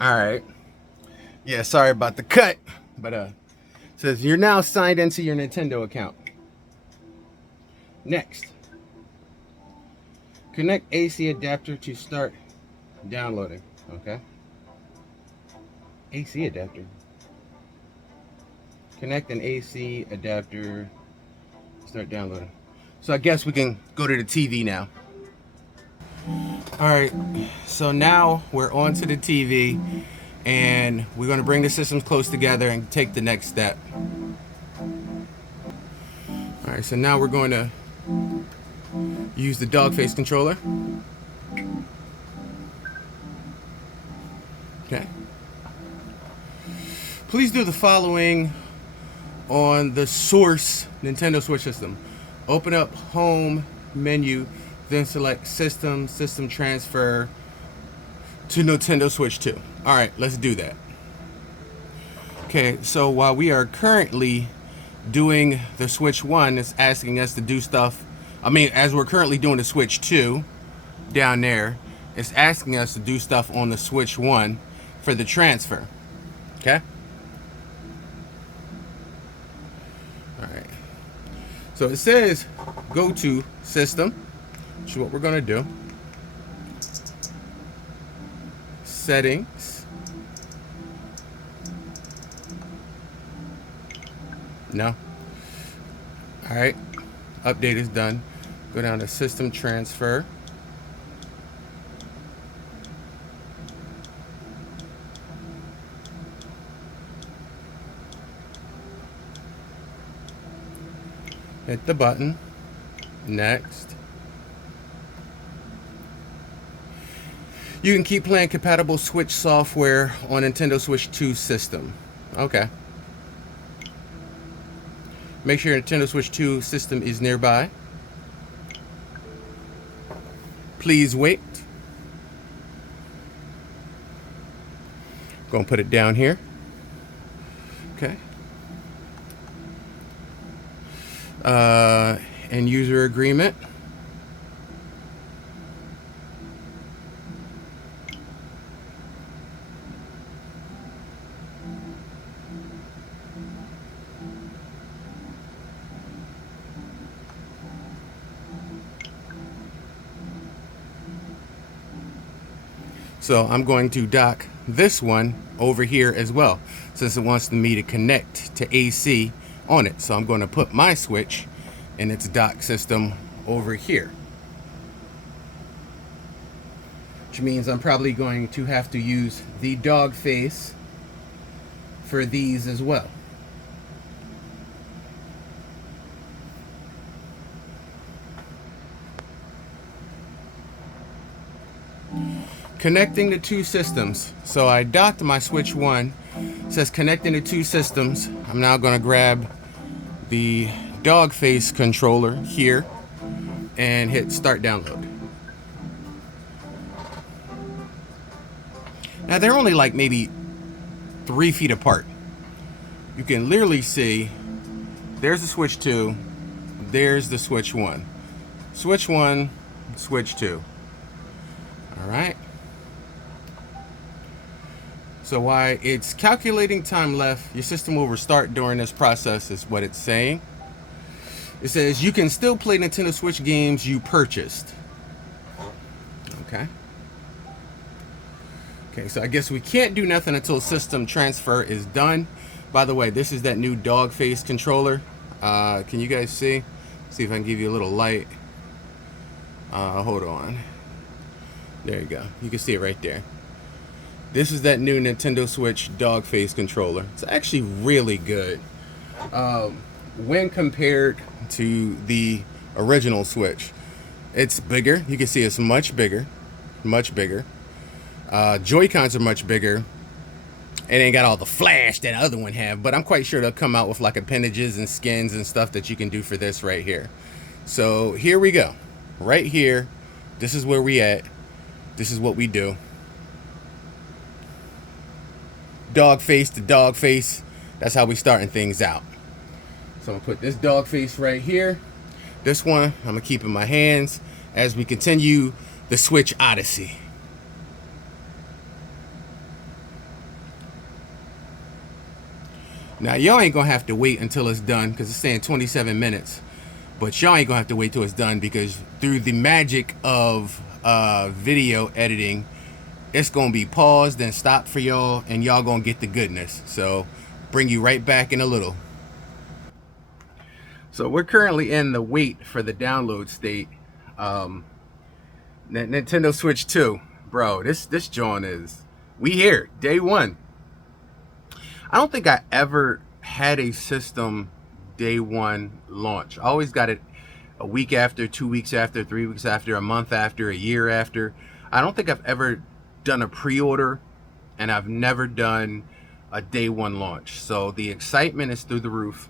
All right. Yeah, sorry about the cut, but it says you're now signed into your Nintendo account. Next, connect AC adapter to start downloading. Okay. AC adapter. Connect an AC adapter. Start downloading. So I guess we can go to the TV now. All right. So now we're onto the TV, and we're going to bring the systems close together and take the next step. All right. So now we're going to use the dog face controller. Okay. Please do the following on the source Nintendo Switch system. Open up Home menu, then select System Transfer to Nintendo Switch 2. All right, let's do that. Okay, so while we are currently doing the Switch 1, it's asking us to do stuff. As we're currently doing the Switch 2 down there, it's asking us to do stuff on the Switch 1 for the transfer. Okay? All right. So it says go to System, which is what we're going to do. Settings. No. All right. Update is done. Go down to System Transfer. Hit the button. Next. You can keep playing compatible Switch software on Nintendo Switch 2 system. Okay. Make sure your Nintendo Switch 2 system is nearby. Please wait. Gonna put it down here. Okay. End user agreement. So I'm going to dock this one over here as well, since it wants me to connect to AC on it. So I'm going to put my Switch in its dock system over here, which means I'm probably going to have to use the dog face for these as well. Connecting the two systems. So I docked my Switch 1. It says connecting the two systems. I'm now going to grab the dog face controller here and hit start download. Now they're only like maybe 3 feet apart. You can literally see there's the Switch 2, there's the Switch 1. Switch 1, Switch 2. All right. So while it's calculating time left, your system will restart during this process, is what it's saying. It says you can still play Nintendo Switch games you purchased. Okay. Okay, so I guess we can't do nothing until system transfer is done. By the way, this is that new dog face controller. Can you guys see? See if I can give you a little light. Hold on. There you go. You can see it right there. This is that new Nintendo Switch dog face controller. It's actually really good. When compared to the original Switch, it's bigger. You can see it's much bigger. Much bigger. Joy-Cons are much bigger. It ain't got all the flash that the other one have, but I'm quite sure they'll come out with like appendages and skins and stuff that you can do for this right here. So here we go. Right here. This is where we at. This is what we do. Dog face to dog face. That's how we starting things out. So I'm gonna put this dog face right here. This one I'm gonna keep in my hands as we continue the Switch Odyssey. Now y'all ain't gonna have to wait until it's done because it's saying 27 minutes. But y'all ain't gonna have to wait till it's done because through the magic of video editing, it's gonna be paused and stopped for y'all, and y'all gonna get the goodness. So bring you right back in a little. So we're currently in the wait for the download state. Nintendo Switch 2, bro. This joint is, we here, day one. I don't think I ever had a system day one launch. I always got it a week after, 2 weeks after, 3 weeks after, a month after, a year after. I don't think I've ever done a pre-order, and I've never done a day one launch. So the excitement is through the roof.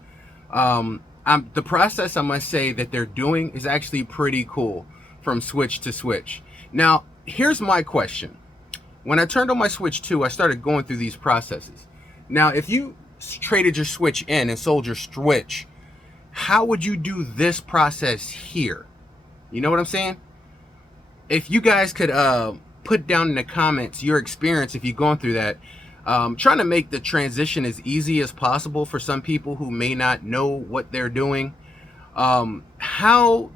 The process, I must say, that they're doing is actually pretty cool from Switch to Switch. Now, here's my question. When I turned on my Switch 2, I started going through these processes. Now, if you traded your Switch in and sold your Switch, how would you do this process here? You know what I'm saying? If you guys could put down in the comments your experience if you've gone through that. Trying to make the transition as easy as possible for some people who may not know what they're doing. How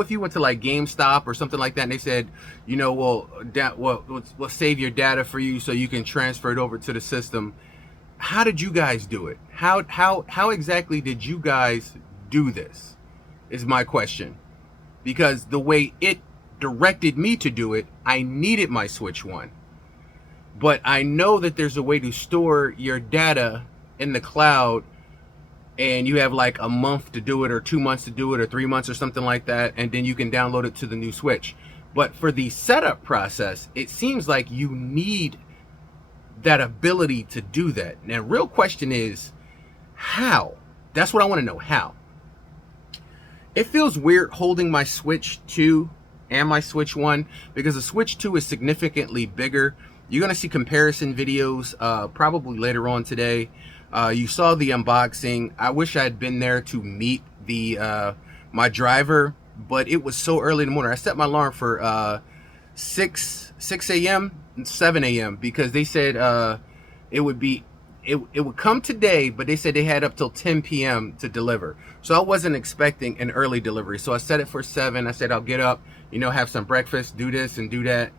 if you went to like GameStop or something like that and they said, you know, we'll save your data for you so you can transfer it over to the system. How did you guys do it? How exactly did you guys do this is my question. Because the way it directed me to do it, I needed my Switch 1. But I know that there's a way to store your data in the cloud, and you have like a month to do it, or 2 months to do it, or 3 months or something like that, and then you can download it to the new Switch. But for the setup process, it seems like you need that ability to do that. Now, real question is, how? That's what I want to know, how. It feels weird holding my Switch 2 and my Switch 1 because the Switch 2 is significantly bigger. You're going to see comparison videos probably later on today. You saw the unboxing. I wish I had been there to meet the my driver, but it was so early in the morning. I set my alarm for 6 a.m. and 7 a.m. because they said it would come today, but they said they had up till 10 p.m. to deliver. So I wasn't expecting an early delivery. So I set it for 7. I said I'll get up, you know, have some breakfast, do this and do that.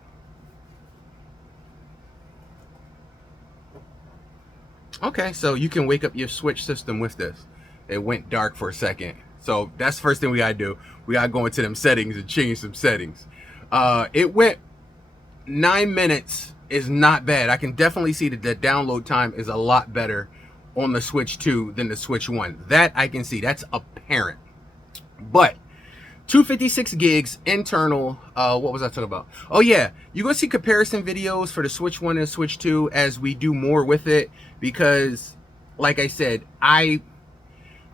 Okay, so you can wake up your Switch system with this. It went dark for a second. So that's the first thing we gotta do. We gotta go into them settings and change some settings. It went 9 minutes is not bad. I can definitely see that the download time is a lot better on the Switch 2 than the Switch 1. That I can see, that's apparent. But 256 gigs internal. What was I talking about? Oh yeah, you're gonna see comparison videos for the Switch 1 and Switch 2 as we do more with it, because like I said, I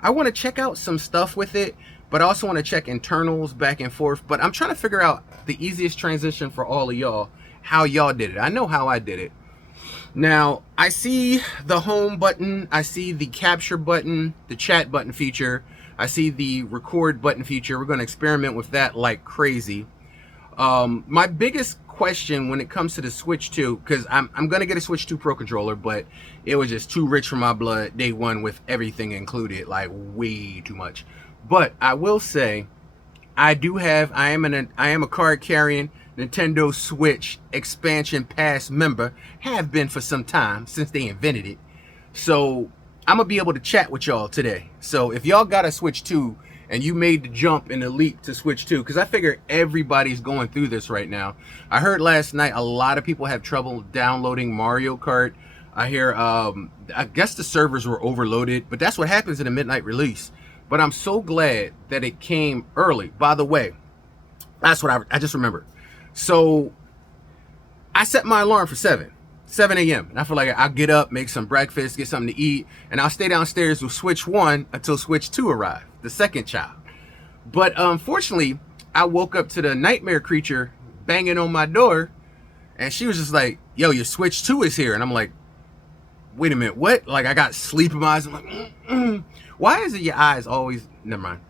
want to check out some stuff with it, but I also want to check internals back and forth. But I'm trying to figure out the easiest transition for all of y'all, how y'all did it. I know how I did it. Now, I see the home button, I see the capture button, the chat button feature, I see the record button feature. We're going to experiment with that like crazy. My biggest question when it comes to the Switch 2, because I'm going to get a Switch 2 Pro controller, but it was just too rich for my blood day one with everything included, like way too much. But I will say, I am a card carrying Nintendo Switch expansion pass member, have been for some time since they invented it. So I'm gonna be able to chat with y'all today. So if y'all got a Switch 2 and you made the jump and the leap to Switch 2, because I figure everybody's going through this right now. I heard last night a lot of people have trouble downloading Mario Kart. I hear, I guess the servers were overloaded, but that's what happens in a midnight release. But I'm so glad that it came early. By the way, that's what I just remembered. So I set my alarm for 7 a.m. and I feel like I'll get up, make some breakfast, get something to eat, and I'll stay downstairs with Switch 1 until Switch 2 arrived, the second child. But unfortunately, I woke up to the nightmare creature banging on my door, and she was just like, yo, your Switch 2 is here. And I'm like, wait a minute, what? Like, I got sleep in my eyes. I'm like, why is it your eyes always, never mind.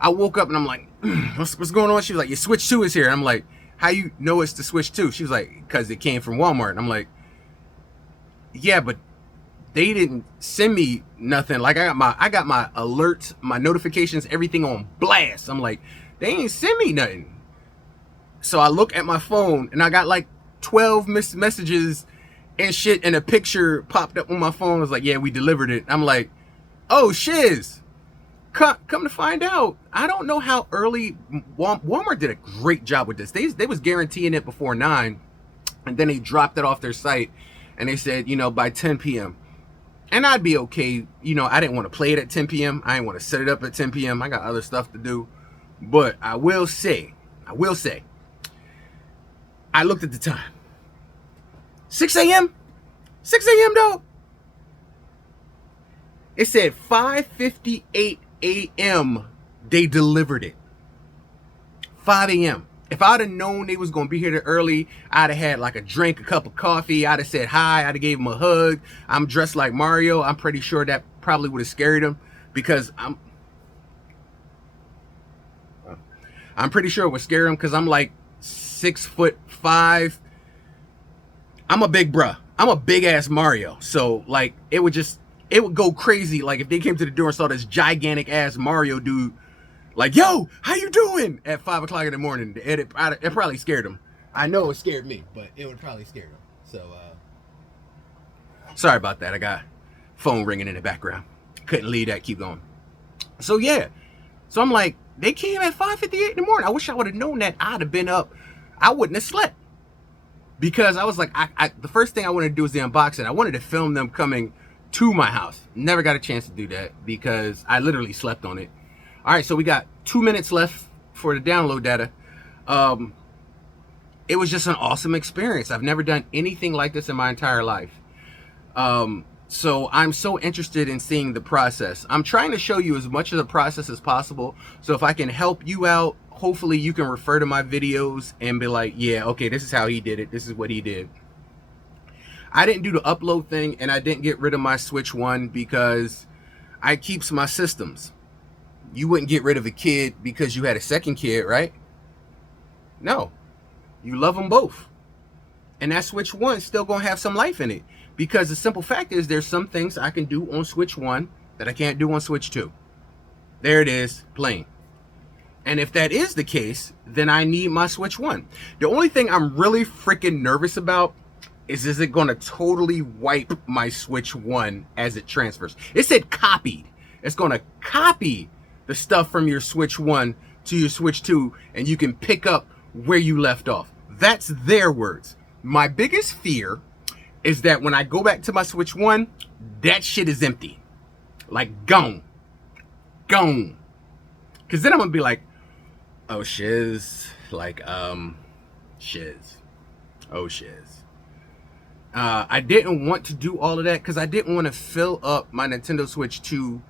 I woke up and I'm like, what's going on? She was like, your Switch 2 is here. And I'm like, how you know it's the Switch 2? She was like, because it came from Walmart. And I'm like, yeah, but they didn't send me nothing. Like I got my alerts, my notifications, everything on blast. I'm like, they ain't send me nothing. So I look at my phone and I got like 12 missed messages and shit, and a picture popped up on my phone. I was like, yeah, we delivered it. I'm like, oh shiz. Come to find out, I don't know how early Walmart did a great job with this. They was guaranteeing it before 9, and then they dropped it off their site, and they said, you know, by 10 p.m. And I'd be okay. You know, I didn't want to play it at 10 p.m. I didn't want to set it up at 10 p.m. I got other stuff to do. But I will say, I looked at the time. 6 a.m.? 6 a.m. dog? It said 5:58 a.m. they delivered it. 5 a.m. If I'd have known they was going to be here early, I'd have had like a drink, a cup of coffee. I'd have said hi. I'd have gave him a hug. I'm dressed like Mario. I'm pretty sure that probably would have scared him, because I'm pretty sure it would scare him, because I'm like 6'5". I'm a big bruh. I'm a big ass Mario. So like it would go crazy. Like if they came to the door and saw this gigantic ass Mario dude, like, yo, how you doing? At 5 o'clock in the morning. It probably scared him. I know it scared me, but it would probably scare him. So sorry about that. I got phone ringing in the background. Couldn't leave that, keep going. So yeah. So I'm like, they came at 5:58 in the morning. I wish I would have known that. I'd have been up. I wouldn't have slept. Because I was like, the first thing I wanted to do was the unboxing. I wanted to film them coming to my house. Never got a chance to do that because I literally slept on it. All right, so we got 2 minutes left for the download data. It was just an awesome experience. I've never done anything like this in my entire life. So I'm so interested in seeing the process. I'm trying to show you as much of the process as possible. So if I can help you out, hopefully you can refer to my videos and be like, yeah, okay, this is how he did it. This is what he did. I didn't do the upload thing, and I didn't get rid of my Switch 1 because I keeps my systems. You wouldn't get rid of a kid because you had a second kid, right? No, you love them both. And that Switch 1 still gonna have some life in it, because the simple fact is there's some things I can do on Switch 1 that I can't do on Switch 2. There it is, plain. And if that is the case, then I need my Switch 1. The only thing I'm really freaking nervous about is it going to totally wipe my Switch 1 as it transfers? It said copied. It's going to copy the stuff from your Switch 1 to your Switch 2, and you can pick up where you left off. That's their words. My biggest fear is that when I go back to my Switch 1, that shit is empty. Like, gone. Gone. Because then I'm going to be like, oh, shiz. Like, shiz. Oh, shiz. I didn't want to do all of that because I didn't want to fill up my Nintendo Switch 2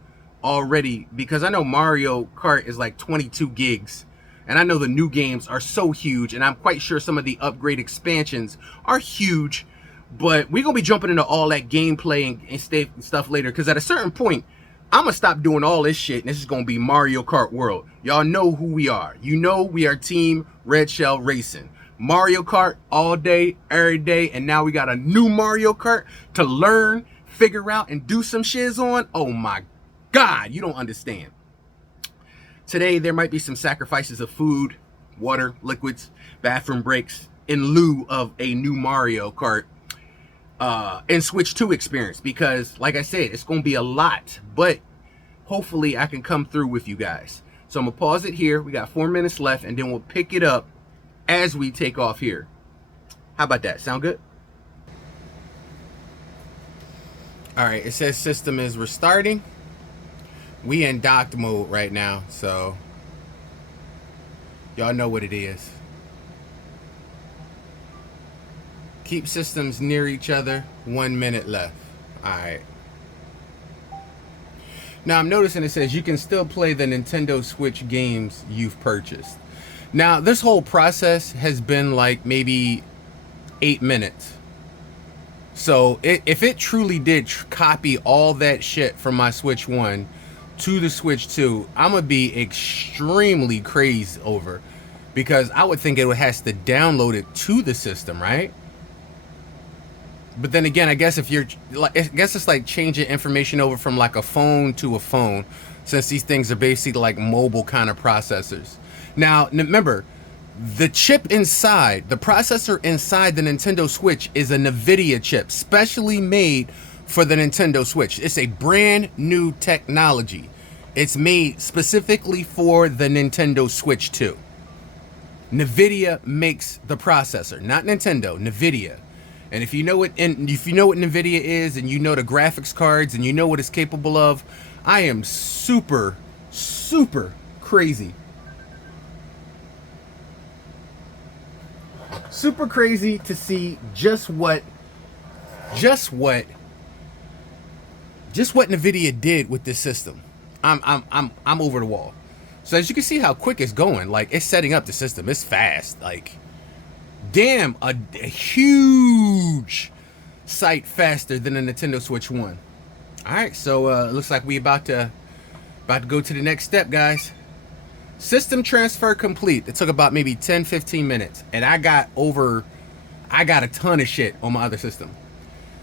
already, because I know Mario Kart is like 22 gigs. And I know the new games are so huge, and I'm quite sure some of the upgrade expansions are huge. But we're going to be jumping into all that gameplay and stuff later, because at a certain point, I'm going to stop doing all this shit, and this is going to be Mario Kart World. Y'all know who we are. You know we are Team Red Shell Racing. Mario Kart all day, every day, and now we got a new Mario Kart to learn, figure out, and do some shiz on. Oh my God, you don't understand. Today, there might be some sacrifices of food, water, liquids, bathroom breaks, in lieu of a new Mario Kart and Switch 2 experience, because like I said, it's going to be a lot, but hopefully I can come through with you guys. So I'm going to pause it here. We got 4 minutes left, and then we'll pick it up as we take off here. How about that? Sound good? All right, it says system is restarting. We in docked mode right now, so y'all know what it is. Keep systems near each other. 1 minute left. All right. Now I'm noticing it says you can still play the Nintendo Switch games you've purchased. Now this whole process has been like maybe 8 minutes. So if it truly did copy all that shit from my Switch 1 to the Switch 2, I'm gonna be extremely crazed over, because I would think it has to download it to the system, right? But then again, I guess if you're like, I guess it's like changing information over from like a phone to a phone, since these things are basically like mobile kind of processors. Now, remember, the chip inside, the processor inside the Nintendo Switch is a NVIDIA chip, specially made for the Nintendo Switch. It's a brand new technology. It's made specifically for the Nintendo Switch 2. NVIDIA makes the processor, not Nintendo, NVIDIA. And if you know what NVIDIA is, and you know the graphics cards, and you know what it's capable of, I am super, super crazy. Super crazy to see just what NVIDIA did with this system. I'm over the wall. So as you can see how quick it's going, like it's setting up the system. It's fast. Like, damn, a huge sight faster than the Nintendo Switch 1. All right, so it looks like we about to go to the next step, guys. System transfer complete. It took about maybe 10-15 minutes, and I got a ton of shit on my other system.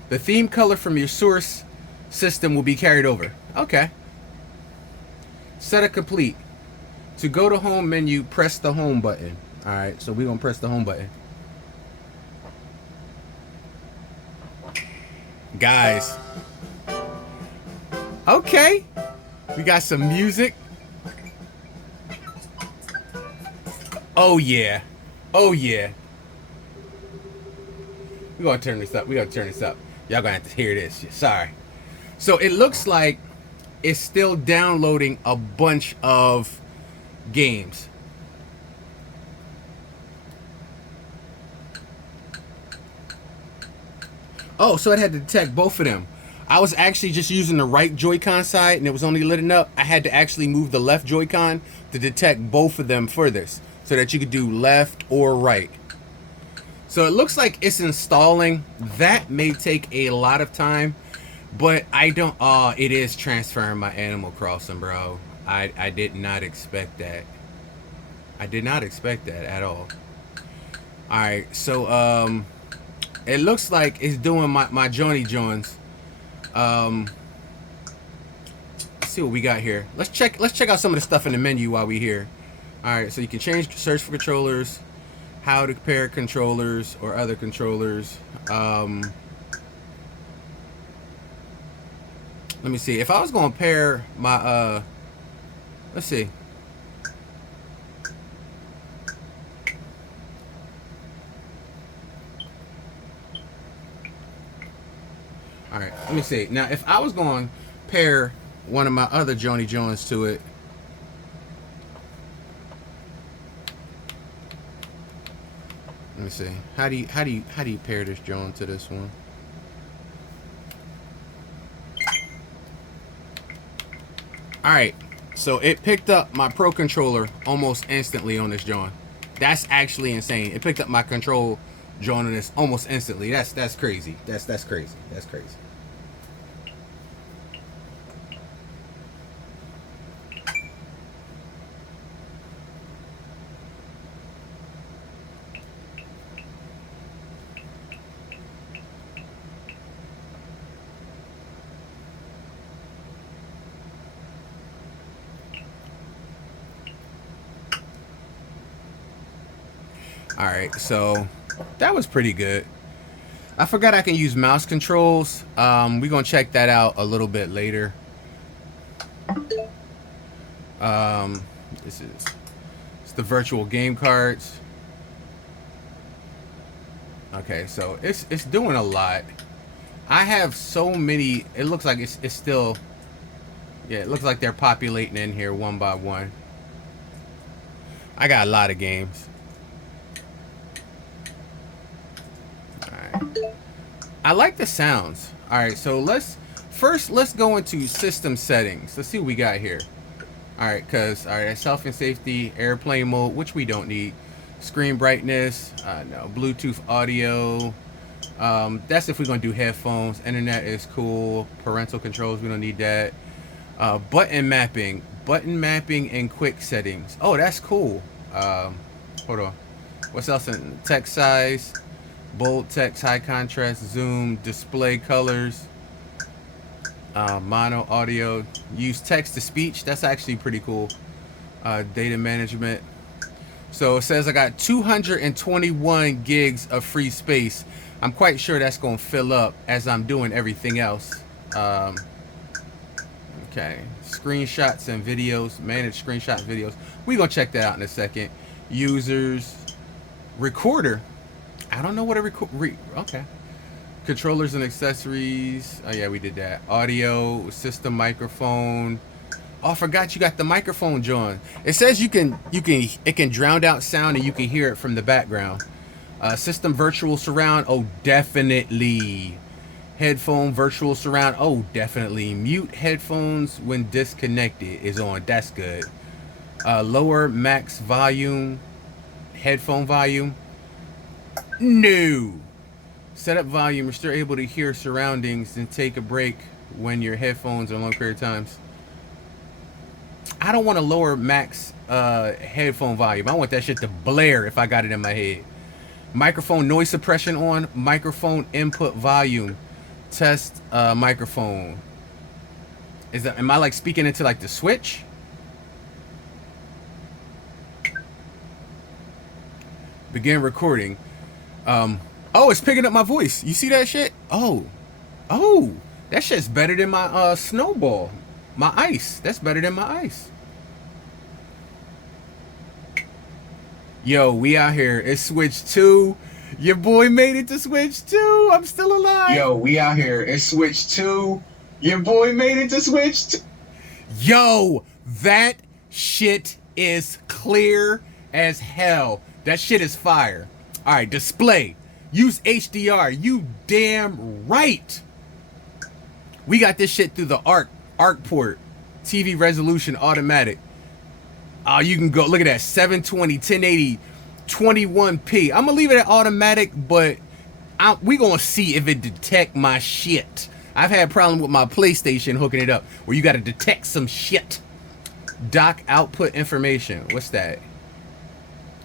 The theme color from your source system will be carried over. Okay. Setup complete. To go to home menu, press the home button. All right, so we're gonna press the home button. Guys. Okay. We got some music. Oh yeah. Oh yeah. We're gonna turn this up. Y'all gonna have to hear this. Sorry. So it looks like it's still downloading a bunch of games. Oh, so it had to detect both of them. I was actually just using the right Joy-Con side, and it was only lit up. I had to actually move the left Joy-Con to detect both of them for this, so that you could do left or right. So it looks like it's installing. That may take a lot of time, but I don't. Oh, it is transferring my Animal Crossing, bro. I did not expect that. I did not expect that at all. All right, so it looks like it's doing my Johnny Jones. Let's see what we got here. Let's check out some of the stuff in the menu while we here. All right, so you can search for controllers, how to pair controllers or other controllers. Let me see. If I was going to pair my let's see. All right, let me see. Now, if I was going to pair one of my other Johnny Jones to it, let me see. How do you pair this Jones to this one? All right, so it picked up my Pro controller almost instantly on this John. That's actually insane. It picked up my control John on this almost instantly. That's crazy. That's crazy. That's crazy. All right, so that was pretty good. I forgot I can use mouse controls. We're gonna check that out a little bit later. It's the virtual game cards. Okay, so it's doing a lot. I have so many. It looks like it's still. Yeah, it looks like they're populating in here one by one. I got a lot of games. I like the sounds. All right, so let's go into system settings. Let's see what we got here. All right, health and safety, airplane mode, which we don't need. Screen brightness, no. Bluetooth audio. That's if we're gonna do headphones. Internet is cool. Parental controls, we don't need that. Button mapping and quick settings. Oh, that's cool. Hold on. What's else in text size? bold text, high contrast, zoom, display colors, mono audio, use text to speech. That's actually pretty cool. Data management. So it says I got 221 gigs of free space. I'm quite sure that's going to fill up as I'm doing everything else. Okay, screenshots and videos, manage screenshot videos. We're going to check that out in a second. Users, recorder. I don't know what a okay. Controllers and accessories. Oh yeah, we did that. Audio, system, microphone. Oh, I forgot you got the microphone joined. It says it can drown out sound and you can hear it from the background. System virtual surround. Oh, definitely. Headphone virtual surround. Oh, definitely. Mute headphones when disconnected is on. That's good. Lower max volume. Headphone volume. No. Set up volume. You're still able to hear surroundings and take a break when your headphones are long period of times. I don't want to lower max headphone volume. I want that shit to blare if I got it in my head. Microphone noise suppression on. Microphone input volume. Test microphone. Am I like speaking into like the switch? Begin recording. Oh, it's picking up my voice. You see that shit? Oh, that shit's better than my snowball. My ice. That's better than my ice. Yo, we out here. It's Switch 2. Your boy made it to Switch 2. I'm still alive. Yo, we out here. It's Switch 2. Your boy made it to Switch 2. Yo, that shit is clear as hell. That shit is fire. All right, display. Use HDR. You damn right. We got this shit through the ARC port. TV resolution automatic. You can go look at that 720 1080 21p. I'm gonna leave it at automatic, but we gonna see if it detect my shit. I've had problem with my PlayStation hooking it up where you gotta detect some shit. Dock output information. What's that?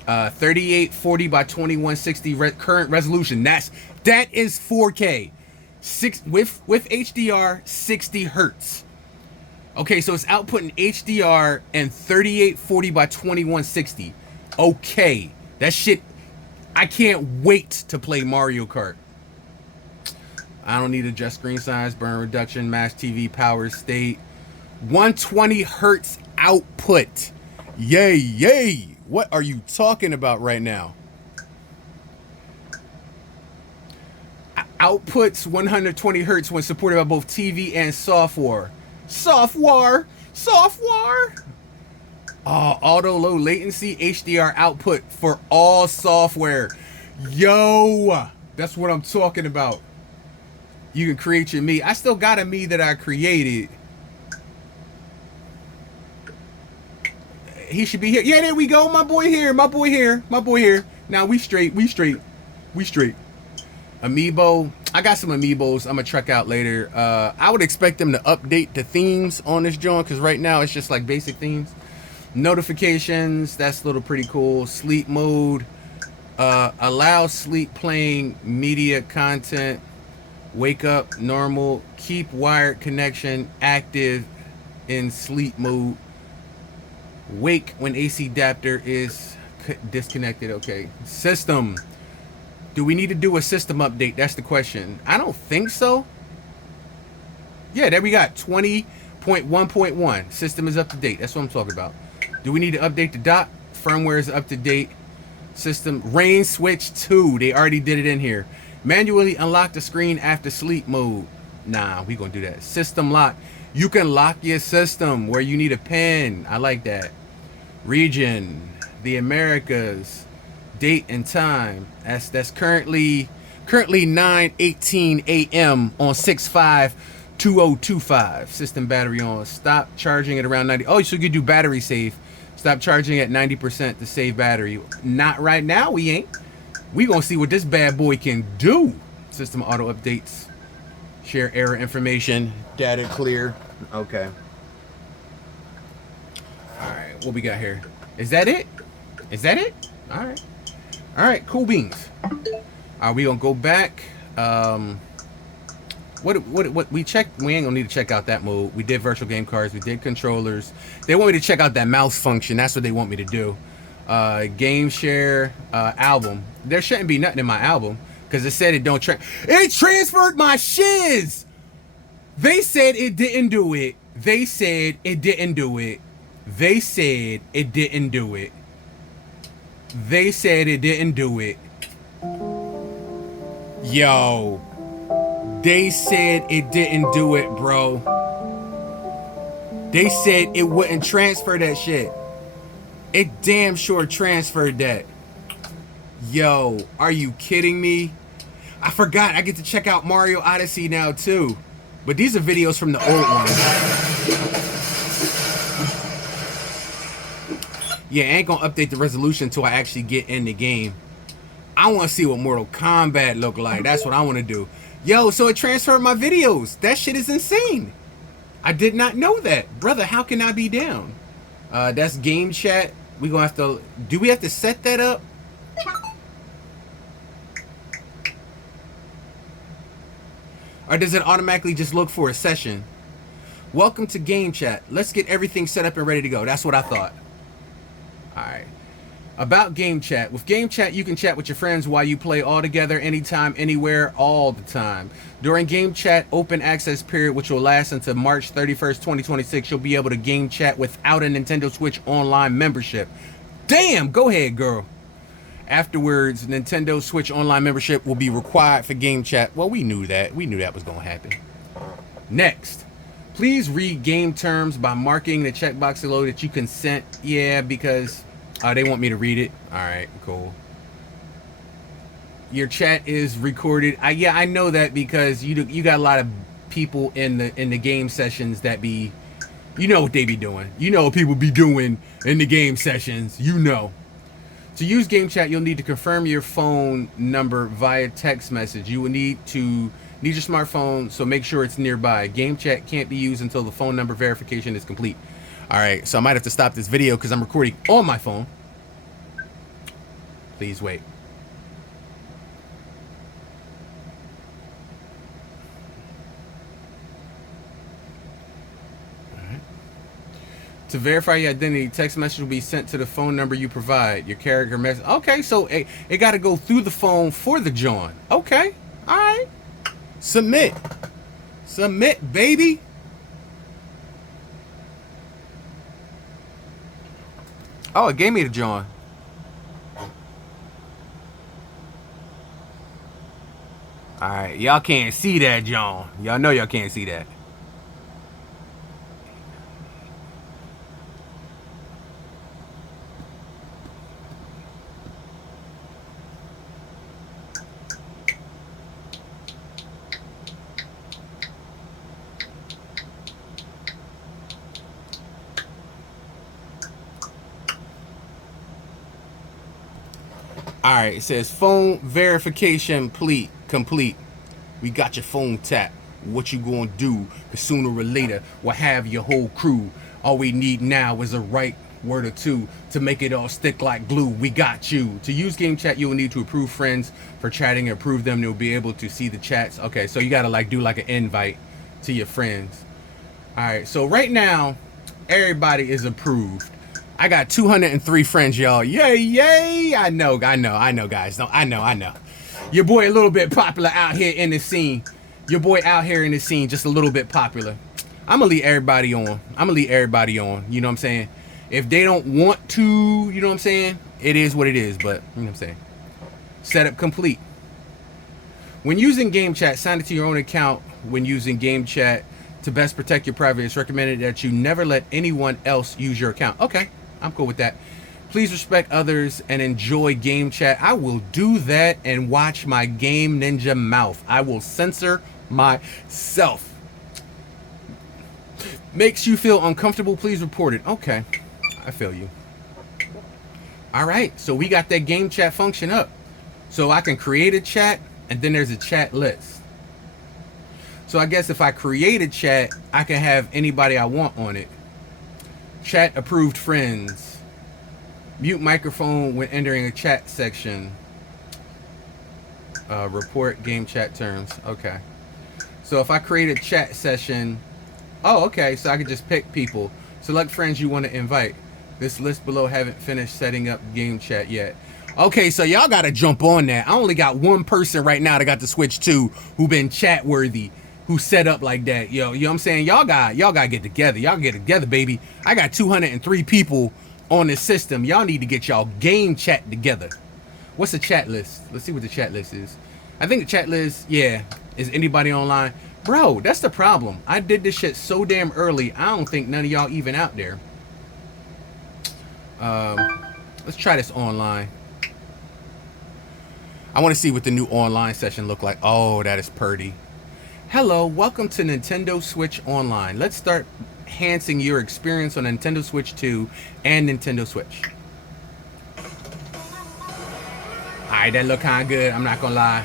3840 by 2160 current resolution. That is 4K. With HDR 60 hertz. Okay, so it's outputting HDR and 3840 by 2160. Okay, that shit, I can't wait to play Mario Kart. I don't need to adjust screen size, burn reduction, max TV power state. 120 hertz output. Yay, yay. What are you talking about right now? Outputs 120 hertz when supported by both TV and software. Software. Auto low latency HDR output for all software. Yo, that's what I'm talking about. You can create your me. I still got a me that I created. He should be here. Yeah, there we go. My boy here. Now we straight. Amiibo. I got some amiibos I'm gonna check out later. I would expect them to update the themes on this joint because right now it's just like basic themes. Notifications, that's a little pretty cool. Sleep mode, allow sleep playing media content. Wake up normal. Keep wired connection active in sleep mode. Wake when AC adapter is disconnected. Okay. System. Do we need to do a system update? That's the question. I don't think so. Yeah, there we got 20.1.1. System is up to date. That's what I'm talking about. Do we need to update the dock? Firmware is up to date. System. Rain switch 2. They already did it in here. Manually unlock the screen after sleep mode. Nah, we gonna do that. System lock. You can lock your system where you need a pen. I like that. Region. The Americas. Date and time. That's currently 9:18 a.m. on 6/5/2025. System battery on. Stop charging at around 90. Oh, so you could do battery save. Stop charging at 90% to save battery. Not right now, we ain't. We gonna see what this bad boy can do. System auto updates. Share error information. Data clear. Okay. All right, what we got here? Is that it? All right. All right, cool beans. Are we gonna go back? What we checked? We ain't gonna need to check out that mode. We did virtual game cards. We did controllers. They want me to check out that mouse function. That's what they want me to do. Game share, album. There shouldn't be nothing in my album because it said it don't it transferred my shiz. They said it didn't do it. They said it didn't do it. They said it didn't do it. They said it didn't do it. Yo. They said it didn't do it, bro. They said it wouldn't transfer that shit. It damn sure transferred that. Yo, are you kidding me? I forgot I get to check out Mario Odyssey now too. But these are videos from the old ones. Yeah, I ain't gonna update the resolution until I actually get in the game. I want to see what Mortal Kombat look like. That's what I want to do. Yo, so it transferred my videos. That shit is insane. I did not know that. Brother, how can I be down? That's game chat. We gonna have to... Do we have to set that up? Or does it automatically just look for a session? Welcome to game chat. Let's get everything set up and ready to go. That's what I thought. Alright. About game chat. With game chat, you can chat with your friends while you play all together, anytime, anywhere, all the time. During game chat open access period, which will last until March 31st, 2026, you'll be able to game chat without a Nintendo Switch Online membership. Damn, go ahead, girl. Afterwards, Nintendo Switch Online membership will be required for game chat. Well, we knew that. We knew that was going to happen. Next. Please read game terms by marking the checkbox below that you consent. Yeah, because... they want me to read it. All right, cool. Your chat is recorded. Yeah, I know that because you got a lot of people in the game sessions that be, you know what they be doing. You know what people be doing in the game sessions. You know. To use game chat, you'll need to confirm your phone number via text message. You will need your smartphone, so make sure it's nearby. Game chat can't be used until the phone number verification is complete. All right, so I might have to stop this video because I'm recording on my phone. Please wait. All right. To verify your identity, text message will be sent to the phone number you provide. Your character message. Okay, so it got to go through the phone for the John. Okay, all right. Submit. Submit, baby. Oh, it gave me the John. Alright, y'all can't see that, John. Y'all know y'all can't see that. Alright, it says phone verification complete. We got your phone tapped. What you gonna do? Cause sooner or later we'll have your whole crew. All we need now is a right word or two to make it all stick like glue. We got you. To use game chat, you'll need to approve friends for chatting and approve them. You'll be able to see the chats. Okay, so you gotta like do like an invite to your friends. Alright, so right now everybody is approved. I got 203 friends, y'all. Yay, yay. I know, guys. No, I know. Your boy a little bit popular out here in the scene. Your boy out here in the scene, just a little bit popular. I'm going to lead everybody on. You know what I'm saying? If they don't want to, you know what I'm saying? It is what it is, but you know what I'm saying? Setup complete. When using game chat, sign it to your own account. When using game chat, to best protect your privacy, it's recommended that you never let anyone else use your account. Okay. I'm cool with that. Please respect others and enjoy game chat. I will do that and watch my Game Ninja mouth. I will censor myself. Makes you feel uncomfortable, please report it. Okay, I feel you. All right, so we got that game chat function up. So I can create a chat and then there's a chat list. So I guess if I create a chat, I can have anybody I want on it. Chat approved friends. Mute microphone when entering a chat section. Report game chat terms. Okay. So if I create a chat session, oh, okay. So I could just pick people. Select friends you want to invite. This list below haven't finished setting up game chat yet. Okay, so y'all gotta jump on that. I only got one person right now that got the Switch 2 who been chat worthy, who set up like that. Yo, you know what I'm saying? Y'all gotta get together. Y'all get together, baby. I got 203 people on this system. Y'all need to get y'all game chat together. What's the chat list? Let's see what the chat list is. I think the chat list, yeah, is anybody online. Bro, that's the problem. I did this shit so damn early, I don't think none of y'all even out there. Let's try this online. I want to see what the new online session look like. Oh, that is purty. Hello, welcome to Nintendo Switch Online. Let's start enhancing your experience on Nintendo Switch 2 and Nintendo Switch. Alright, that look kind of good. I'm not gonna lie.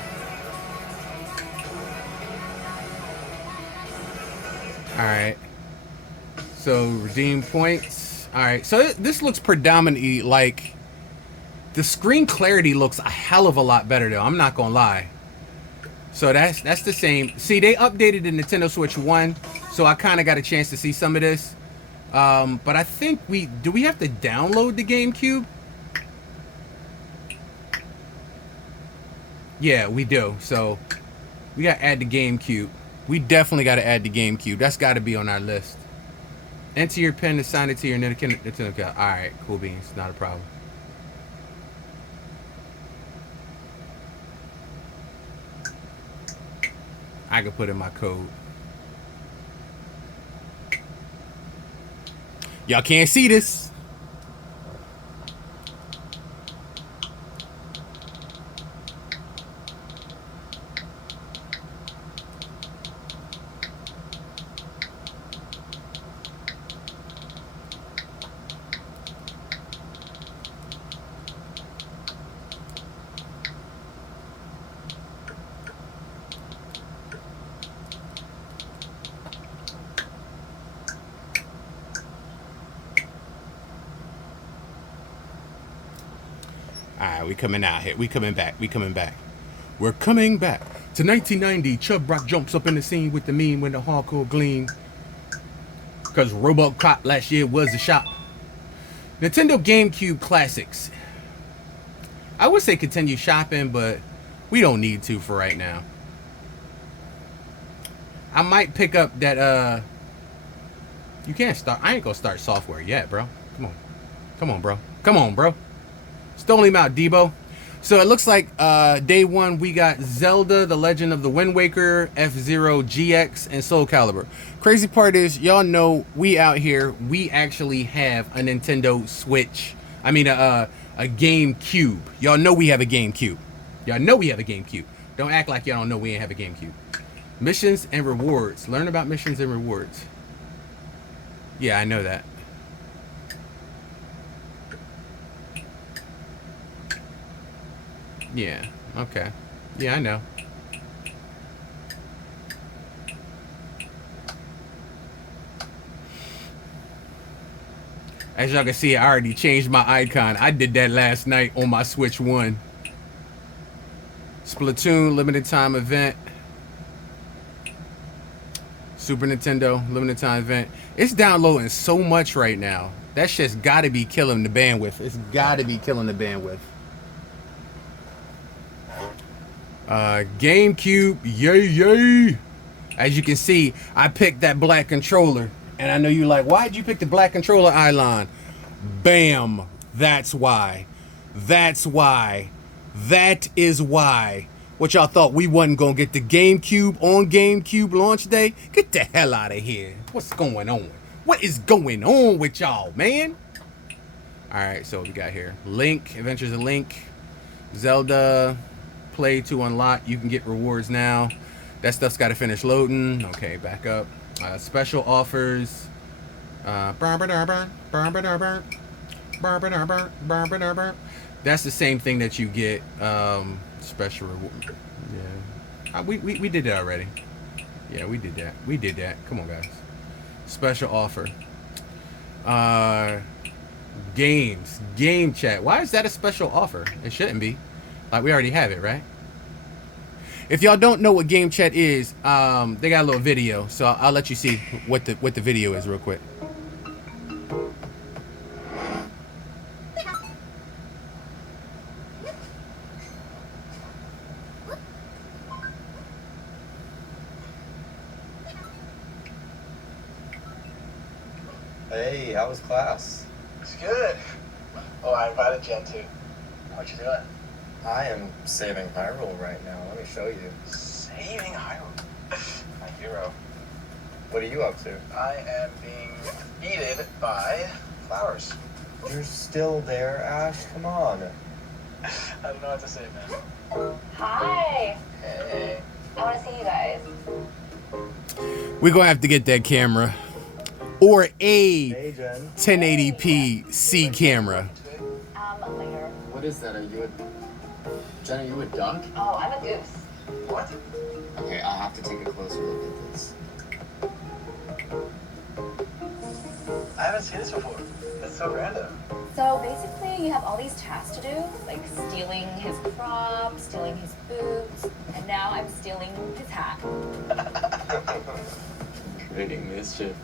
Alright. So, redeem points. Alright, so this looks predominantly like... The screen clarity looks a hell of a lot better, though. I'm not gonna lie. So that's the same. See, they updated the Nintendo Switch 1, so I kind of got a chance to see some of this. But I think do we have to download the GameCube? Yeah, we do. So we gotta add the GameCube. We definitely gotta add the GameCube. That's gotta be on our list. Enter your PIN to sign it to your Nintendo account. All right, cool beans. Not a problem. I could put in my code. Y'all can't see this. Alright, we coming out here. We coming back. We coming back. We're coming back. To 1990, Chub Rock jumps up in the scene with the meme when the hardcore gleam. Because RoboCop last year was the shop. Nintendo GameCube Classics. I would say continue shopping, but we don't need to for right now. I might pick up that, you can't start. I ain't gonna start software yet, bro. Come on. Come on, bro. Come on, bro. Stole him out, Debo. So it looks like day one we got Zelda, The Legend of the Wind Waker, F-Zero GX, and Soul Calibur. Crazy part is, y'all know we out here, we actually have a Nintendo Switch. I mean, a GameCube. Y'all know we have a GameCube. Y'all know we have a GameCube. Don't act like y'all don't know we ain't have a GameCube. Missions and rewards. Learn about missions and rewards. Yeah, I know that. Yeah, okay. Yeah, I know. As y'all can see, I already changed my icon. I did that last night on my Switch 1. Splatoon, limited time event. Super Nintendo, limited time event. It's downloading so much right now. That shit's gotta be killing the bandwidth. It's gotta be killing the bandwidth. GameCube, yay, yay. As you can see, I picked that black controller. And I know you're like, why'd you pick the black controller, Eilon? Bam. That's why. That's why. That is why. What y'all thought we wasn't gonna get the GameCube on GameCube launch day? Get the hell out of here. What's going on? What is going on with y'all, man? Alright, so what we got here? Link, Adventures of Link, Zelda, play to unlock. You can get rewards now. That stuff's got to finish loading. Okay, back up. Special offers. That's the same thing that you get. Special reward. Yeah, we did that already. Yeah, we did that. We did that. Come on, guys. Special offer. Games. Game chat. Why is that a special offer? It shouldn't be. Like, we already have it, right? If y'all don't know what game chat is, they got a little video, so I'll let you see what the video is real quick. Hey, how was class? It's good. Oh, I invited Jen too. What you doing? I am saving Hyrule right now. Let me show you. Saving Hyrule. My hero. What are you up to? I am being eaten by flowers. You're still there, Ash? Come on. I don't know what to say, man. Hi. Hey. I want to see you guys. We're gonna have to get that camera or a Hey, Jen. 1080p C camera. Later. What is that? Are you a... Jen, are you a duck? Oh, I'm a goose. What? Okay, I have to take a closer look at this. I haven't seen this before. That's so random. So basically, you have all these tasks to do, like stealing his crop, stealing his boots, and now I'm stealing his hat. Creating mischief.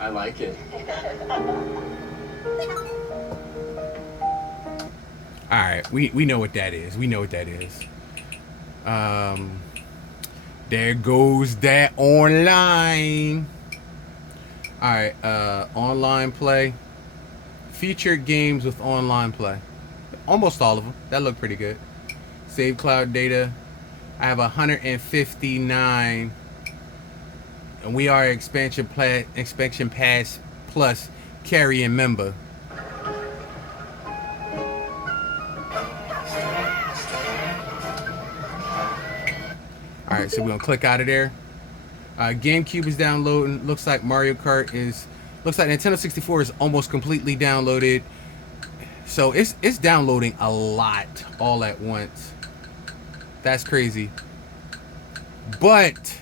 I like it. All right, we know what that is. We know what that is. There goes that online. All right, online play. Featured games with online play. Almost all of them. That looked pretty good. Save cloud data. I have 159, and we are expansion pass plus carrying member. All right, so we're gonna click out of there. GameCube is downloading. Looks like Mario Kart is. Looks like Nintendo 64 is almost completely downloaded. So it's downloading a lot all at once. That's crazy. But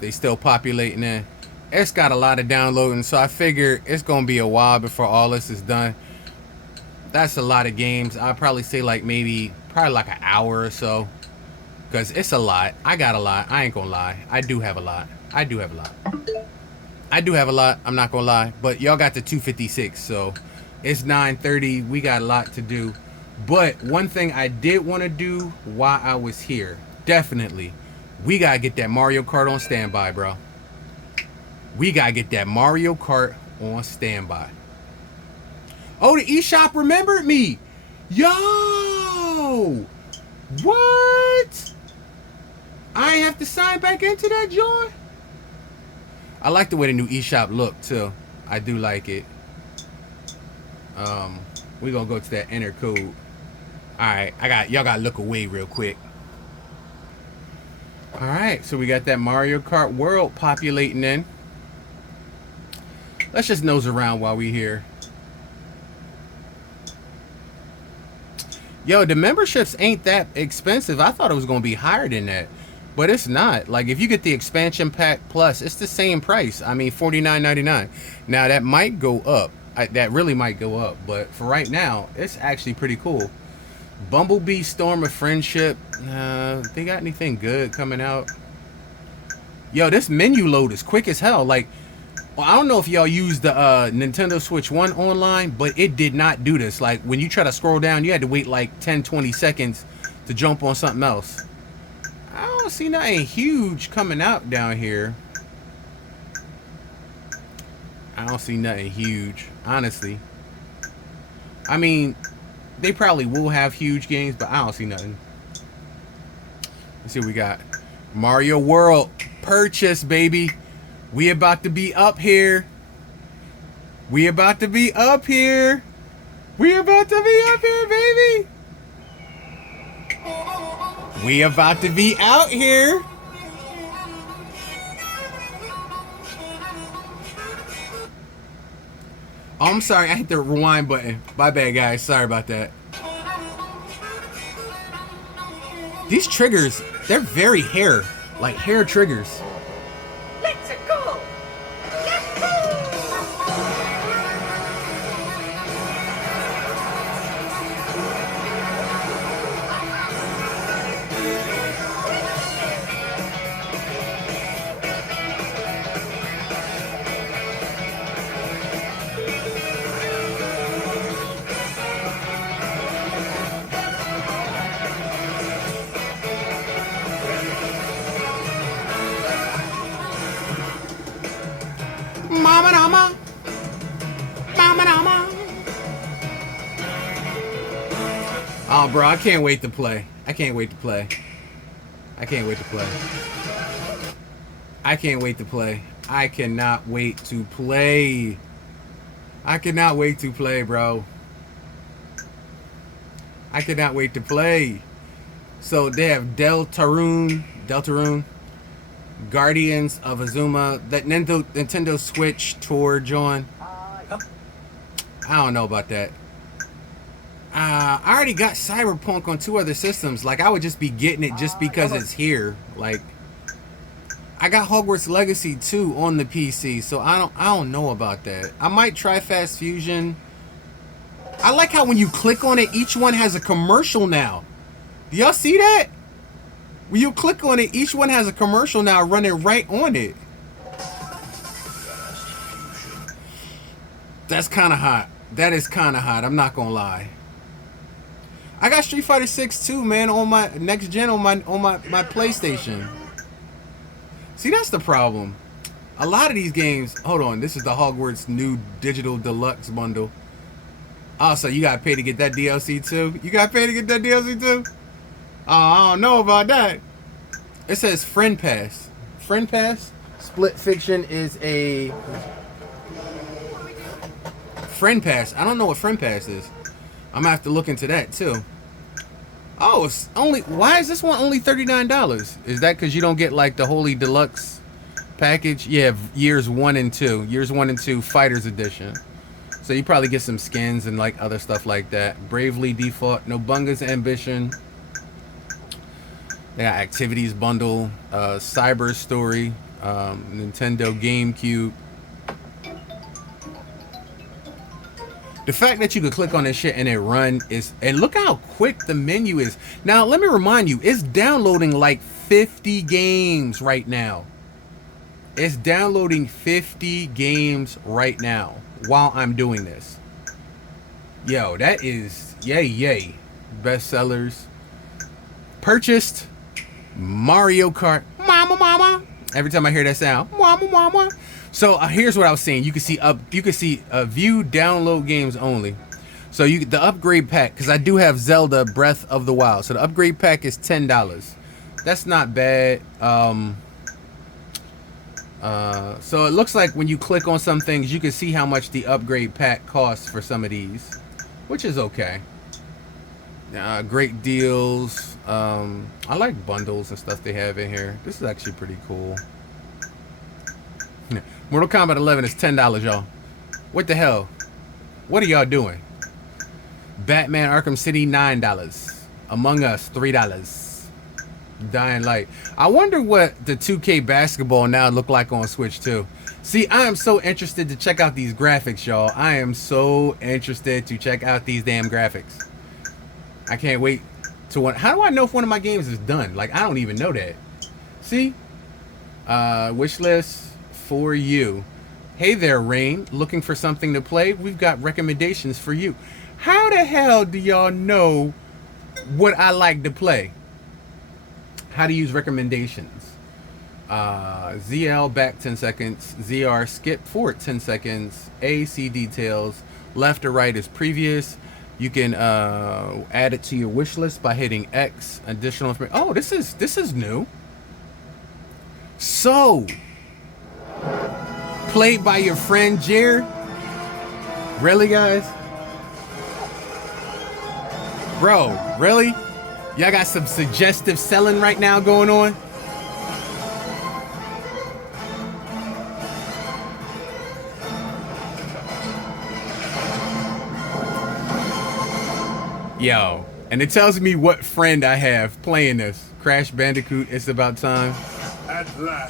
they still populating in. It's got a lot of downloading, so I figure it's gonna be a while before all this is done. That's a lot of games. I'd probably say like probably like an hour or so. Because it's a lot. I got a lot. I ain't gonna lie. I do have a lot. I do have a lot. I do have a lot. I'm not gonna lie. But y'all got the 256, so it's 9:30. We got a lot to do. But one thing I did want to do while I was here, definitely, we gotta get that Mario Kart on standby, bro. We gotta get that Mario Kart on standby. Oh, the eShop remembered me. Yo! What? I ain't have to sign back into that joint? I like the way the new eShop look too. I do like it. We gonna go to that enter code. Alright, y'all gotta look away real quick. Alright, so we got that Mario Kart world populating in. Let's just nose around while we here. Yo, the memberships ain't that expensive. I thought it was gonna be higher than that. But it's not. Like, if you get the expansion pack plus, it's the same price. I mean, $49.99. Now, that might go up. That really might go up. But for right now, it's actually pretty cool. Bumblebee Storm of Friendship. They got anything good coming out? Yo, this menu load is quick as hell. Like, well, I don't know if y'all use the Nintendo Switch 1 online, but it did not do this. Like, when you try to scroll down, you had to wait like 10-20 seconds to jump on something else. I don't see nothing huge coming out down here. I don't see nothing huge, honestly. I mean, they probably will have huge games, but I don't see nothing. Let's see what we got. Mario World purchase, baby. We about to be up here. We about to be up here. We about to be up here, baby. We about to be out here. Oh, I'm sorry, I hit the rewind button. My bad, guys. Sorry about that. These triggers, they're very hair triggers. Let's go! Oh, bro, I can't wait to play. I can't wait to play. I can't wait to play. I can't wait to play. I cannot wait to play. I cannot wait to play, bro. I cannot wait to play. So they have Deltarune, Guardians of Azuma, that Nintendo Switch tour, John. I don't know about that. I already got Cyberpunk on 2 other systems. Like, I would just be getting it just because it's here. Like, I got Hogwarts Legacy 2 on the PC, so I don't know about that. I might try Fast Fusion. I like how when you click on it, each one has a commercial now. Do y'all see that? When you click on it, each one has a commercial now running right on it. That's kind of hot. That is kind of hot. I'm not gonna lie. I got Street Fighter 6 too, man, on my next gen on my PlayStation. See, that's the problem. A lot of these games. Hold on, this is the Hogwarts new digital deluxe bundle. Oh, so you gotta pay to get that DLC too? You gotta pay to get that DLC too? Oh, I don't know about that. It says Friend Pass. Friend Pass? Split Fiction is a Friend Pass. I don't know what Friend Pass is. I'm gonna have to look into that too. Oh, it's only. Why is this one only $39? Is that because you don't get like the Holy Deluxe package? Yeah, years 1 and 2. Years 1 and 2 Fighters Edition. So you probably get some skins and like other stuff like that. Bravely Default, Nobunga's Ambition. They got Activities Bundle, Cyber Story, Nintendo GameCube. The fact that you could click on this shit and it run is, and look how quick the menu is. Now, let me remind you, it's downloading like 50 games right now. It's downloading 50 games right now while I'm doing this. Yo, that is, yay. Bestsellers. Purchased Mario Kart. Mama. Every time I hear that sound, mama. So here's what I was saying. You can see view download games only. So the upgrade pack, because I do have Zelda Breath of the Wild. So the upgrade pack is $10. That's not bad. So it looks like when you click on some things, you can see how much the upgrade pack costs for some of these, which is okay. Great deals. I like bundles and stuff they have in here. This is actually pretty cool. Mortal Kombat 11 is $10, y'all. What the hell? What are y'all doing? Batman Arkham City, $9. Among Us, $3. Dying Light. I wonder what the 2K basketball now look like on Switch too. See, I am so interested to check out these graphics, y'all. I am so interested to check out these damn graphics. I can't wait to one. How do I know if one of my games is done? Like, I don't even know that. See? Wish list for you. Hey there, Rain. Looking for something to play? We've got recommendations for you. How the hell do y'all know what I like to play? How to use recommendations. ZL back 10 seconds. ZR skip forward 10 seconds. AC details. Left or right is previous. You can add it to your wish list by hitting X. Additional information. Oh, this is new. So, played by your friend Jer. Really, guys? Bro, really? Y'all got some suggestive selling right now going on? Yo, and it tells me what friend I have playing this. Crash Bandicoot, It's About Time.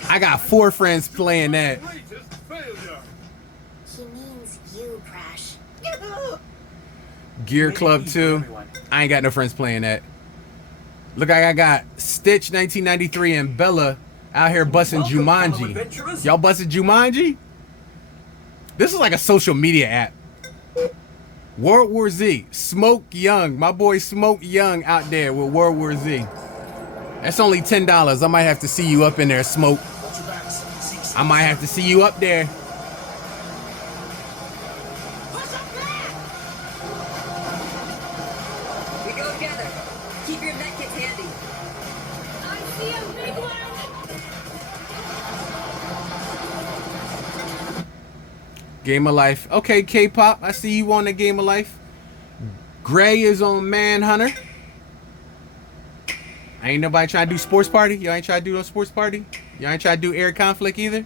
I got 4 friends playing that. He means you, Crash. Gear Club 2. I ain't got no friends playing that. Look, I got Stitch 1993 and Bella out here busting Jumanji. Y'all busting Jumanji? This is like a social media app. World War Z. Smoke Young. My boy Smoke Young out there with World War Z. That's only $10. I might have to see you up in there, Smoke. I might have to see you up there. We go together. Game of Life. Okay, K-pop. I see you on the Game of Life. Gray is on Manhunter. Ain't nobody trying to do sports party. Y'all ain't trying to do no sports party. Y'all ain't trying to do air conflict either.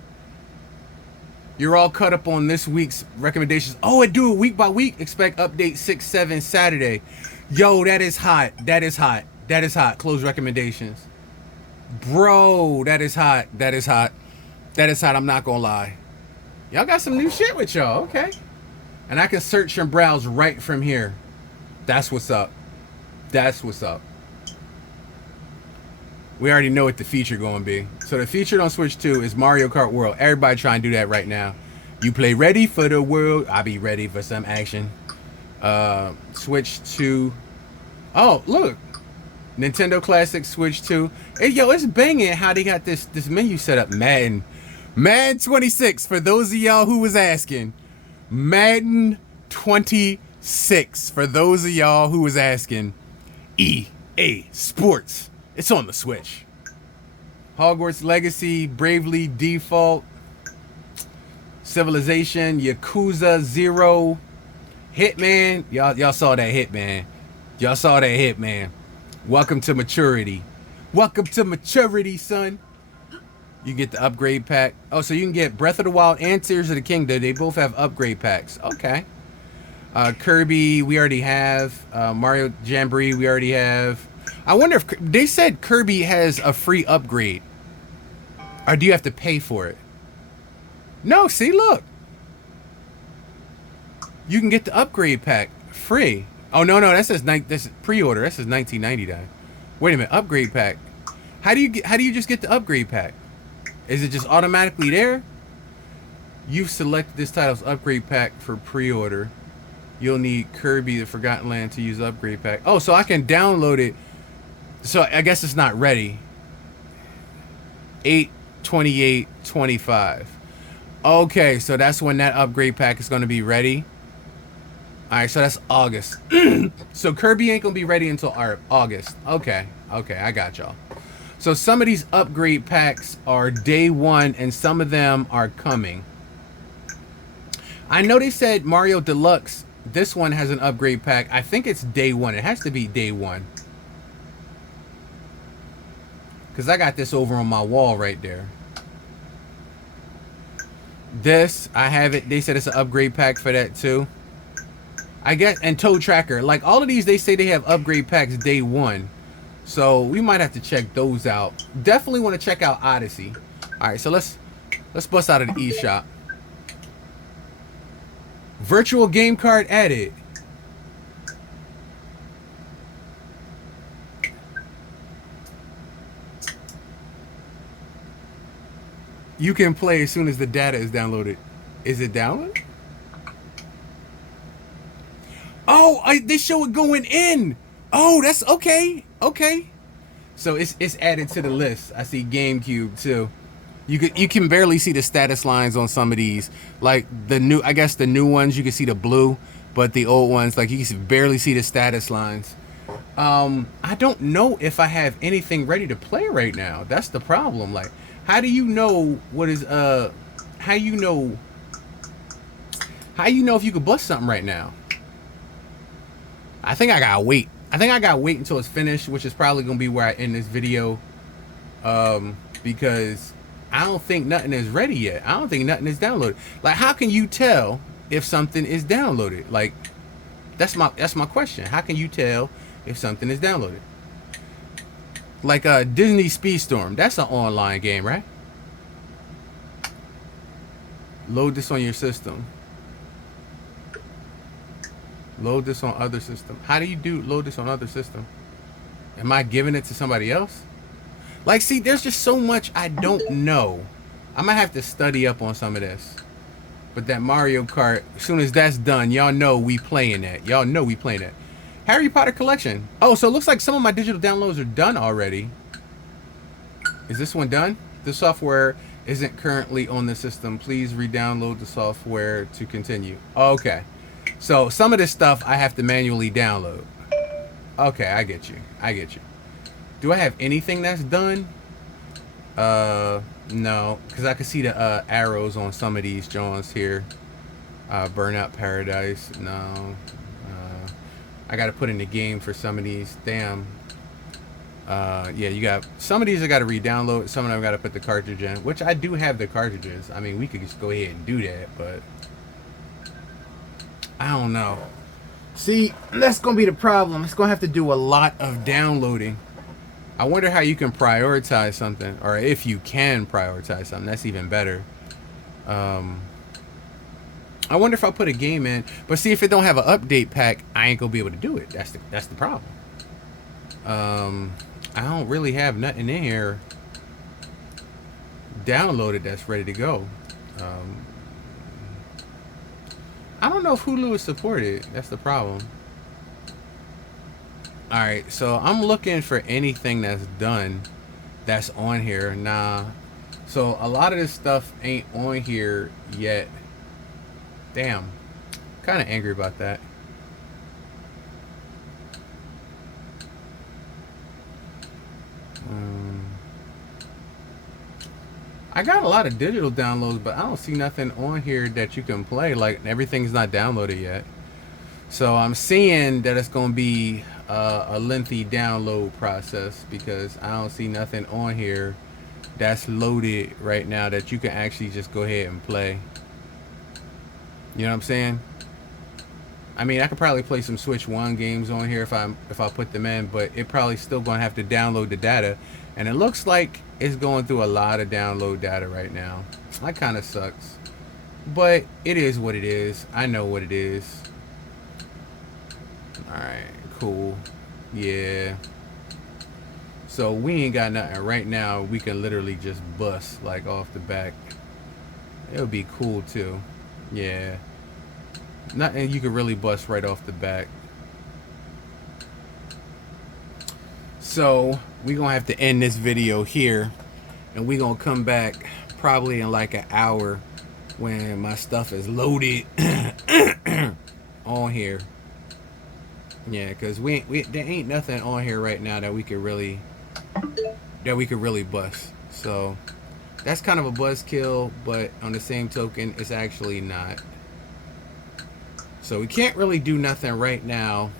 You're all caught up on this week's recommendations. Oh, I do it week by week. Expect update 6/7 Saturday. Yo, that is hot. That is hot. That is hot. Close recommendations. Bro, that is hot. That is hot. That is hot. I'm not gonna lie. Y'all got some new shit with y'all. Okay. And I can search and browse right from here. That's what's up. That's what's up. We already know what the feature going to be. So the feature on Switch 2 is Mario Kart World. Everybody try and do that right now. You play ready for the world. I'll be ready for some action. Switch 2. Oh, look. Nintendo Classic Switch 2. Hey, yo, it's banging how they got this menu set up. Madden 26, for those of y'all who was asking. Madden 26, for those of y'all who was asking. EA Sports. It's on the Switch. Hogwarts Legacy, Bravely Default, Civilization, Yakuza 0, Hitman. Y'all saw that Hitman. Y'all saw that Hitman. Welcome to maturity. Welcome to maturity, son. You get the upgrade pack. Oh, so you can get Breath of the Wild and Tears of the Kingdom. They both have upgrade packs. Okay. Kirby, we already have. Mario Jamboree, we already have. I wonder if they said Kirby has a free upgrade, or do you have to pay for it? No, see, look, you can get the upgrade pack free. Oh no, that says this pre-order. That says $19.99. Wait a minute, upgrade pack. How do you just get the upgrade pack? Is it just automatically there? You've selected this title's upgrade pack for pre-order. You'll need Kirby the Forgotten Land to use upgrade pack. Oh, so I can download it. So I guess it's not ready. 8/28/25. Okay, so that's when that upgrade pack is going to be ready. All right, so that's August. So Kirby ain't going to be ready until August. Okay, I got y'all. So some of these upgrade packs are day one, and some of them are coming. I know they said Mario Deluxe, this one has an upgrade pack. I think it's day one. It has to be day one. Because I got this over on my wall right there. This, I have it. They said it's an upgrade pack for that too. I guess, and Toe Tracker. Like all of these, they say they have upgrade packs day one. So we might have to check those out. Definitely want to check out Odyssey. All right, so let's bust out of the eShop. Virtual game card added. You can play as soon as the data is downloaded. Is it downloaded? Oh, they show it going in. Oh, that's okay. Okay. So it's added to the list. I see GameCube too. You can barely see the status lines on some of these. Like the new, I guess the new ones you can see the blue, but the old ones, like you can barely see the status lines. I don't know if I have anything ready to play right now. That's the problem. Like, how do you know what is how you know if you could bust something right now? I think I gotta wait. I think I gotta wait until it's finished, which is probably gonna be where I end this video. Because I don't think nothing is ready yet. I don't think nothing is downloaded. Like, how can you tell if something is downloaded? Like, that's my question. How can you tell if something is downloaded? Like Disney Speedstorm, that's an online game, right? Load this on your system. Load this on other system. How do you load this on other system? Am I giving it to somebody else? Like, see, there's just so much I don't know. I might have to study up on some of this. But that Mario Kart, as soon as that's done, y'all know we playing that. Y'all know we playing that. Harry Potter collection. Oh, so it looks like some of my digital downloads are done already. Is this one done? The software isn't currently on the system. Please re-download the software to continue. Okay. So some of this stuff I have to manually download. Okay, I get you. I get you. Do I have anything that's done? No, because I can see the arrows on some of these Johns here. Burnout Paradise, no. I got to put in the game for some of these. Damn. Yeah, you got some of these I got to re-download. Some of them I got to put the cartridge in, which I do have the cartridges. I mean, we could just go ahead and do that, but I don't know. See, that's gonna be the problem. It's gonna have to do a lot of downloading. I wonder how you can prioritize something, or if you can prioritize something. That's even better. I wonder if I put a game in, but see, if it don't have an update pack, I ain't gonna be able to do it. That's the problem. I don't really have nothing in here downloaded that's ready to go. I don't know if Hulu is supported. That's the problem. All right, so I'm looking for anything that's done that's on here. Nah. So a lot of this stuff ain't on here yet. Damn. Kind of angry about that. I got a lot of digital downloads, but I don't see nothing on here that you can play. Like, everything's not downloaded yet. So I'm seeing that it's going to be a lengthy download process, because I don't see nothing on here that's loaded right now that you can actually just go ahead and play. You know what I'm saying? I mean, I could probably play some Switch 1 games on here if I put them in, but it probably still going to have to download the data. And it looks like it's going through a lot of download data right now. That kind of sucks. But it is what it is. I know what it is. Alright, cool. Yeah. So we ain't got nothing right now. We can literally just bust like off the back. It would be cool too. Yeah. Nothing you could really bust right off the back. So we're gonna have to end this video here, and we're gonna come back probably in like an hour when my stuff is loaded on here. Yeah, because we there ain't nothing on here right now that we could really bust. So that's kind of a buzzkill, but on the same token, it's actually not. So we can't really do nothing right now.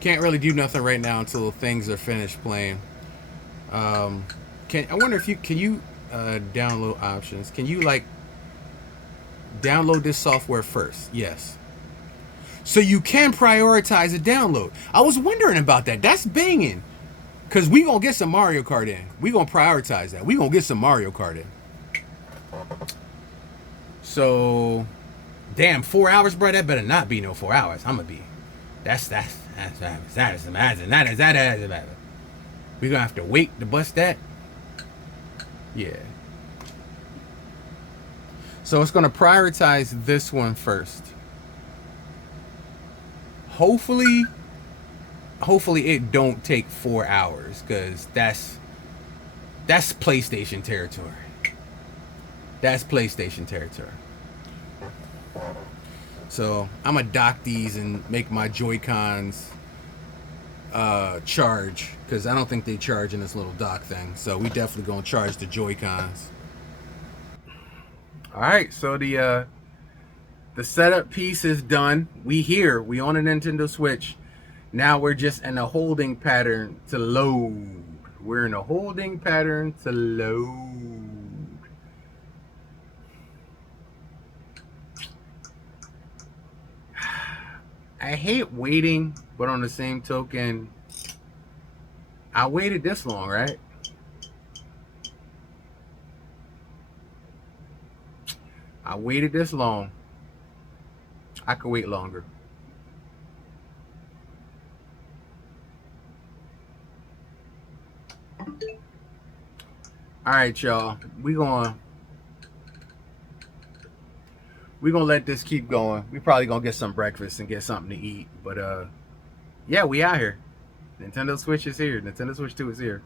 Can't really do nothing right now until things are finished playing. I wonder if you can download options. Can you like download this software first? Yes. So you can prioritize a download. I was wondering about that. That's banging. Because we going to get some Mario Kart in. We going to prioritize that. We going to get some Mario Kart in. So, damn, 4 hours, bro. That better not be no 4 hours. I'm going to be. That is amazing. We going to have to wait to bust that. Yeah. So it's going to prioritize this one first. Hopefully it don't take 4 hours, because that's PlayStation territory. That's PlayStation territory. So I'm gonna dock these and make my Joy-Cons charge, because I don't think they charge in this little dock thing. So we definitely gonna charge the Joy-Cons. All right, so the setup piece is done. We on a Nintendo Switch. Now we're just in a holding pattern to load. We're in a holding pattern to load. I hate waiting, but on the same token, I waited this long, right? I waited this long. I could wait longer. All right, y'all. We're gonna let this keep going. We probably gonna get some breakfast and get something to eat. But yeah, we out here. Nintendo Switch is here. Nintendo Switch 2 is here.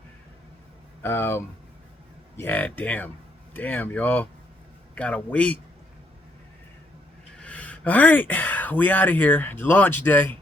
Yeah, damn, y'all. Gotta wait. All right, we out of here. Launch day.